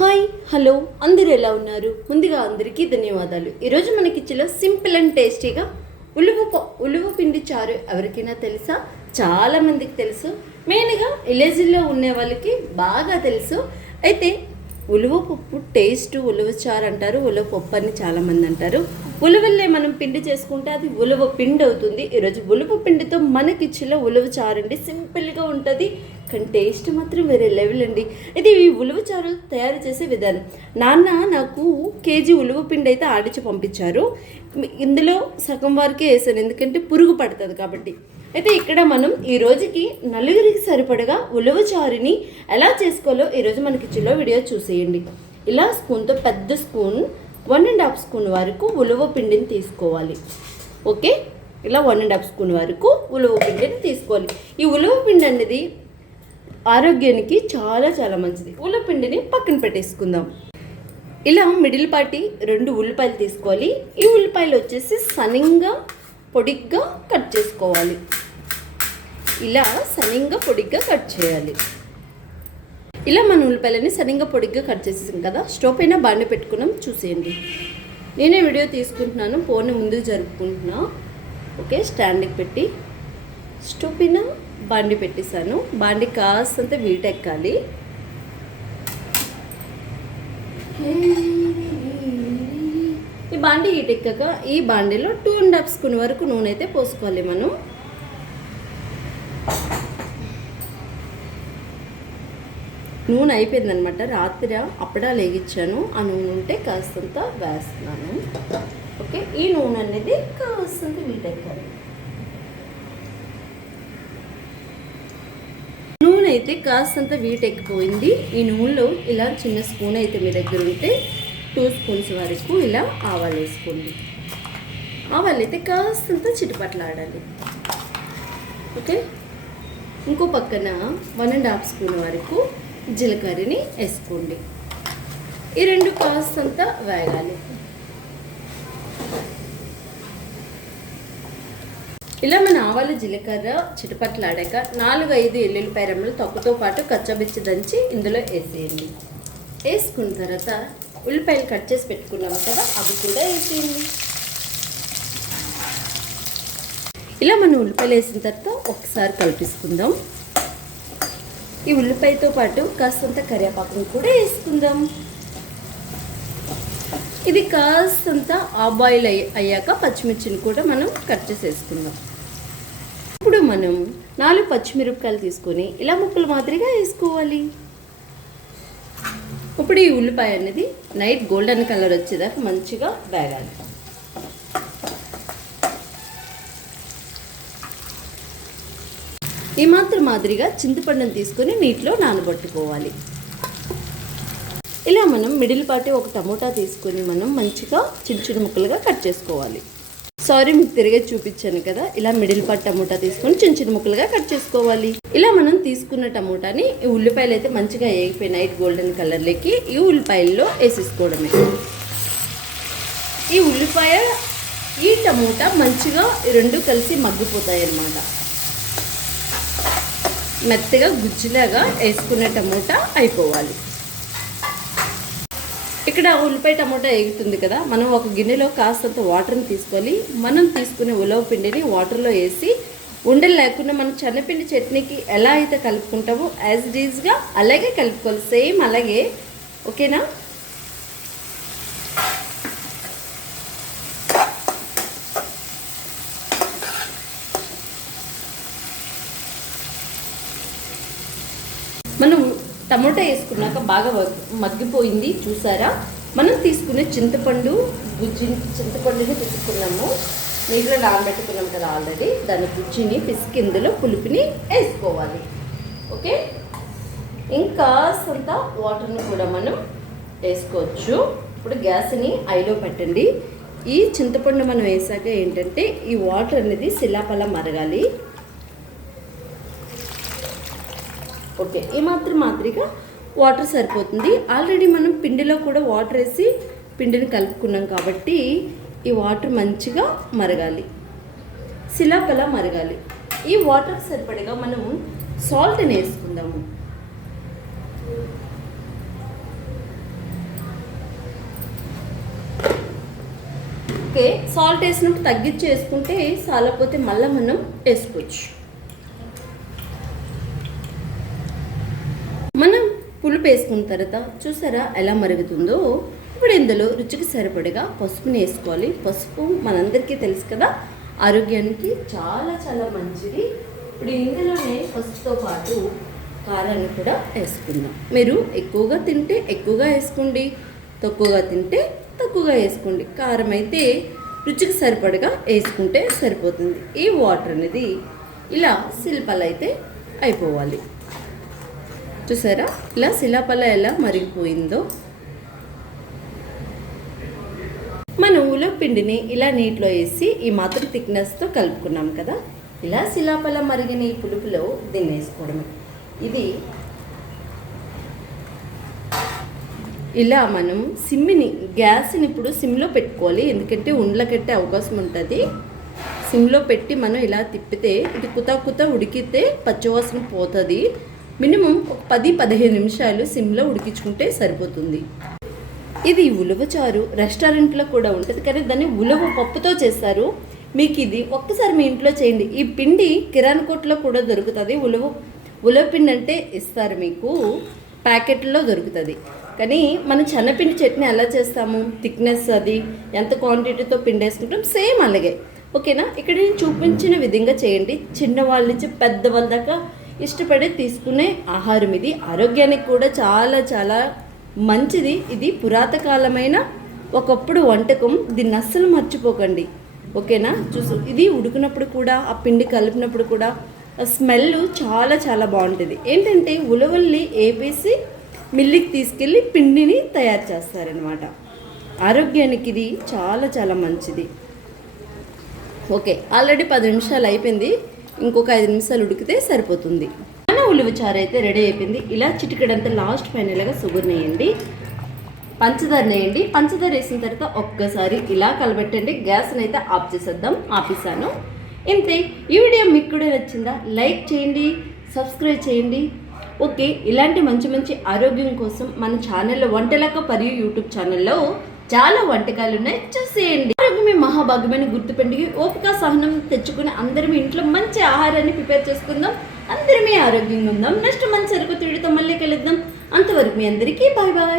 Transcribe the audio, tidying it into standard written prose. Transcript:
Hi hello అందరూ ఎలా ఉన్నారు? ముందుగా అందరికీ ధన్యవాదాలు. ఈరోజు మన కిచెన్లో సింపుల్ అండ్ టేస్టీగా ఉలువ పిండి చారు ఎవరికైనా తెలుసా? చాలామందికి తెలుసు. మెయిన్గా విలేజ్లో ఉండే వాళ్ళకి బాగా తెలుసు. అయితే ఉలువ పప్పు టేస్ట్ ఉలువ చారు అంటారు, ఉలువ పప్పు అని చాలామంది అంటారు. ఉలువల్లే మనం పిండి చేసుకుంటే అది ఉలువ పిండి అవుతుంది. ఈరోజు ఉలువ పిండితో మన కిచెన్లో ఉలువ చారు అండి. సింపుల్గా ఉంటుంది కానీ టేస్ట్ మాత్రం వేరే లెవెల్ అండి. ఇది ఈ ఉలువ చారు తయారు చేసే విధానం. నాన్న నాకు కేజీ ఉలువ పిండి అయితే ఆడించి పంపించారు. ఇందులో సగం వరకే వేసాను, ఎందుకంటే పురుగు పడుతుంది కాబట్టి. అయితే ఇక్కడ మనం ఈ రోజుకి నలుగురికి సరిపడగా ఉలువ చారుని ఎలా చేసుకోవాలో ఈరోజు మన కిచెన్లో వీడియో చూసేయండి. ఇలా స్పూన్తో పెద్ద స్పూన్ 1.5 స్పూన్ వరకు ఉలువ పిండిని తీసుకోవాలి. ఓకే, ఇలా 1.5 స్పూన్ వరకు ఉలువ పిండిని తీసుకోవాలి. ఈ ఉలువ పిండి అనేది ఆరోగ్యానికి చాలా చాలా మంచిది. ఉలువ పిండిని పక్కన పెట్టేసుకుందాం. ఇలా మిడిల్ పార్టీ 2 ఉల్లిపాయలు తీసుకోవాలి. ఈ ఉల్లిపాయలు వచ్చేసి సన్నంగా పొడిగ్గా కట్ చేసుకోవాలి. ఇలా సన్నంగా పొడిగ్గా కట్ చేయాలి. ఇలా మన ఉల్లిపాయలని సన్నంగా పొడిగ్గా కట్ చేసేసాం కదా. స్టవ్ పైన బాండి పెట్టుకున్నాం, చూసేయండి. నేనే వీడియో తీసుకుంటున్నాను, ఫోన్ని ముందుకు జరుపుకుంటున్నా. ఓకే, స్టాండ్కి పెట్టి స్టవ్ పైన బాండి పెట్టేశాను. బాండి కాస్తంత వీటెక్కాలి. ఈ బాండి హీటెక్కాక ఈ బాండీలో 2.5 స్పూన్ వరకు నూనె అయితే పోసుకోవాలి. మనం నూనె అయిపోయిందనమాట. రాత్రి అప్పుడాలు వేగించాను, ఆ నూనె ఉంటే కాస్తంత వేస్తున్నాను. ఓకే, ఈ నూనె అనేది కాస్తంత వీటెక్కాలి. నూనె అయితే కాస్తంత వీటెక్కిపోయింది. ఈ నూనెలో ఇలా చిన్న స్పూన్ అయితే మీ దగ్గర ఉంటే 2 స్పూన్స్ వరకు ఇలా ఆవాలు వేసుకోండి. ఆవాలు అయితే కాస్తంత చిటపట్లాడాలి. ఓకే, ఇంకో పక్కన 1.5 స్పూన్ వరకు జీలకర్రని వేసుకోండి. ఈ 2 కాస్తంత వేగాలి. ఇలా మన ఆవాలు జీలకర్ర చిటపట్లాడాక 4-5 ఎల్లుల్లిపాయ రెమ్మలు తొక్కతో పాటు కచ్చబిచ్చి దంచి ఇందులో వేసేయండి. వేసుకున్న తర్వాత ఉల్లిపాయలు కట్ చేసి పెట్టుకున్నాము కదా, అవి కూడా వేసేయండి. ఇలా మనం ఉల్లిపాయలు వేసిన తర్వాత ఒకసారి కలిపేసుకుందాం. ఈ ఉల్లిపాయతో పాటు కాస్తంత కరివేపాకును కూడా వేసుకుందాం. ఇది కాస్తంత బాయిల్ అయ్యాక పచ్చిమిర్చిని కూడా మనం కట్ చేసి వేసుకుందాం. ఇప్పుడు మనం 4 పచ్చిమిరపకాయలు తీసుకొని ఇలా ముక్కలు మాదిరిగా వేసుకోవాలి. ఇప్పుడు ఈ ఉల్లిపాయ అనేది నైట్ గోల్డెన్ కలర్ వచ్చేదాకా మంచిగా వేగాలి. ఈ మాదిరిగా చింతపండుని తీసుకొని నీటిలో నానబెట్టుకోవాలి. ఇలా మనం మిడిల్ పార్టీ ఒక టమోటా తీసుకొని మనం మంచిగా చిన్న ముక్కలుగా కట్ చేసుకోవాలి. సారీ, మీకు తిరిగే చూపించాను కదా. ఇలా మిడిల్ పార్ట్ టమోటా తీసుకొని చిన్న ముక్కలుగా కట్ చేసుకోవాలి. ఇలా మనం తీసుకున్న టమోటాని ఈ ఉల్లిపాయలు అయితే మంచిగా వేగిపోయి నైట్ గోల్డెన్ కలర్లోకి ఈ ఉల్లిపాయల్లో వేసేసుకోవడమే. ఈ ఉల్లిపాయ ఈ టమోటా మంచిగా 2 కలిసి మగ్గిపోతాయి అన్నమాట. మెత్తగా గుజ్జులాగా వేసుకున్న టమోటా అయిపోవాలి. ఇక్కడ ఉల్లిపాయ టమోటా వేగుతుంది కదా, మనం ఒక గిన్నెలో కాస్తంత వాటర్ని తీసుకోవాలి. మనం తీసుకునే ఉలవ పిండిని వాటర్లో వేసి ఉండలు లేకుండా మనం శనగపిండి చట్నీకి ఎలా అయితే కలుపుకుంటామో యాజ్ ఇట్ ఈజ్గా అలాగే కలుపుకోవాలి. సేమ్ అలాగే. ఓకేనా? మనం టమోటా వేసుకున్నాక బాగా మగ్గిపోయింది, చూసారా? మనం తీసుకునే చింతపండుని పిసుకున్నాము. నీటిలో నానబెట్టుకున్నాం కదా ఆల్రెడీ. దాని గుజ్జిని పిసికి ఇందులో పులుపుని వేసుకోవాలి. ఓకే, ఇంకా సొంత వాటర్ని కూడా మనం వేసుకోవచ్చు. ఇప్పుడు గ్యాస్ని ఐలో పెట్టండి. ఈ చింతపండు మనం వేసాక ఏంటంటే ఈ వాటర్ అనేది శిలాపలా మరగాలి. ఓకే, ఈ మాదిరిగా వాటర్ సరిపోతుంది. ఆల్రెడీ మనం పిండిలో కూడా వాటర్ వేసి పిండిని కలుపుకున్నాం కాబట్టి ఈ వాటర్ మంచిగా మరగాలి, శిలాపలా మరగాలి. ఈ వాటర్ సరిపడగా మనం సాల్ట్ని వేసుకుందాము. ఓకే, సాల్ట్ వేసినప్పుడు తగ్గించి వేసుకుంటే చాలకపోతే మళ్ళీ మనం వేసుకోవచ్చు. మనం పులుపు వేసుకున్న తర్వాత చూసారా ఎలా మరుగుతుందో. ఇప్పుడు ఇందులో రుచికి సరిపడగా పసుపుని వేసుకోవాలి. పసుపు మనందరికీ తెలుసు కదా, ఆరోగ్యానికి చాలా చాలా మంచిది. ఇప్పుడు ఇందులోనే పసుపుతో పాటు కారాన్ని కూడా వేసుకుందాం. మీరు ఎక్కువగా తింటే ఎక్కువగా వేసుకోండి, తక్కువగా తింటే తక్కువగా వేసుకోండి. కారం అయితే రుచికి సరిపడగా వేసుకుంటే సరిపోతుంది. ఈ వాటర్ అనేది ఇలా శిల్పాలు అయితే అయిపోవాలి. చూసారా ఇలా శిలాపల ఎలా మరిగిపోయిందో. మనం ఉలవ పిండిని ఇలా నీటిలో వేసి ఈ మాత్రం థిక్నెస్తో కలుపుకున్నాం కదా, ఇలా శిలాపల మరిగిన ఈ పులుపులో దీన్ని వేసుకోవడమే. ఇది ఇలా మనం గ్యాస్ని ఇప్పుడు సిమ్లో పెట్టుకోవాలి, ఎందుకంటే ఉండలు కట్టే అవకాశం ఉంటుంది. సిమ్లో పెట్టి మనం ఇలా తిప్పితే ఇది కుత ఉడికితే పచ్చివాసన పోతుంది. మినిమం ఒక 10-15 నిమిషాలు సిమ్లో ఉడికించుకుంటే సరిపోతుంది. ఇది ఉలవచారు రెస్టారెంట్లో కూడా ఉంటుంది, కానీ దాన్ని ఉలవ పప్పుతో చేస్తారు. మీకు ఇది ఒక్కసారి మీ ఇంట్లో చేయండి. ఈ పిండి కిరాణా కొట్లో కూడా దొరుకుతుంది. ఉలవ పిండి అంటే ఇస్తారు, మీకు ప్యాకెట్లో దొరుకుతుంది. కానీ మనం శనగపిండి చట్నీ ఎలా చేస్తాము, థిక్నెస్ అది ఎంత క్వాంటిటీతో పిండి వేసుకుంటాం సేమ్ అలాగే. ఓకేనా, ఇక్కడ నేను చూపించిన విధంగా చేయండి. చిన్నవాళ్ళ నుంచి పెద్దవాళ్ళ దాకా ఇష్టపడే తీసుకునే ఆహారం ఇది. ఆరోగ్యానికి కూడా చాలా చాలా మంచిది. ఇది పురాతకాలమైన ఒకప్పుడు వంటకం, దీన్ని అస్సలు మర్చిపోకండి. ఓకేనా, ఇది ఉడికినప్పుడు కూడా ఆ పిండి కలిపినప్పుడు కూడా స్మెల్ చాలా చాలా బాగుంటుంది. ఏంటంటే ఉలవల్ని వేపేసి మిల్లికి తీసుకెళ్ళి పిండిని తయారు చేస్తారనమాట. ఆరోగ్యానికి ఇది చాలా చాలా మంచిది. ఓకే, ఆల్రెడీ 10 నిమిషాలు అయిపోయింది. ఇంకొక 5 నిమిషాలు ఉడికితే సరిపోతుంది. మన ఉలవచారు అయితే రెడీ అయిపోయింది. ఇలా చిటికెడంతా లాస్ట్ ఫైనల్గా షుగర్ వేయండి, పంచదార వేయండి. పంచదార వేసిన తర్వాత ఒక్కసారి ఇలా కలబెట్టండి. గ్యాస్ని అయితే ఆఫ్ చేసేద్దాం. ఆపేసాను. ఇంతే. ఈ వీడియో మీకు కూడా నచ్చిందా? లైక్ చేయండి, సబ్స్క్రైబ్ చేయండి. ఓకే, ఇలాంటి మంచి మంచి ఆరోగ్యం కోసం మన ఛానల్లో వంటలక్క మరియు యూట్యూబ్ ఛానల్లో చాలా వంటకాలు ఉన్నాయి, చూసేయండి. ఆరోగ్యమే మహాభాగ్యమైన గుర్తుపెండి. ఓపిక సహనం తెచ్చుకుని అందరం ఇంట్లో మంచి ఆహారాన్ని ప్రిపేర్ చేసుకుందాం. అందరమే ఆరోగ్యంగా ఉందాం. నెక్స్ట్ మంచి సరుకు తిడితో మళ్ళీ కలుద్దాం. అంతవరకు మీ అందరికీ బాయ్ బాయ్.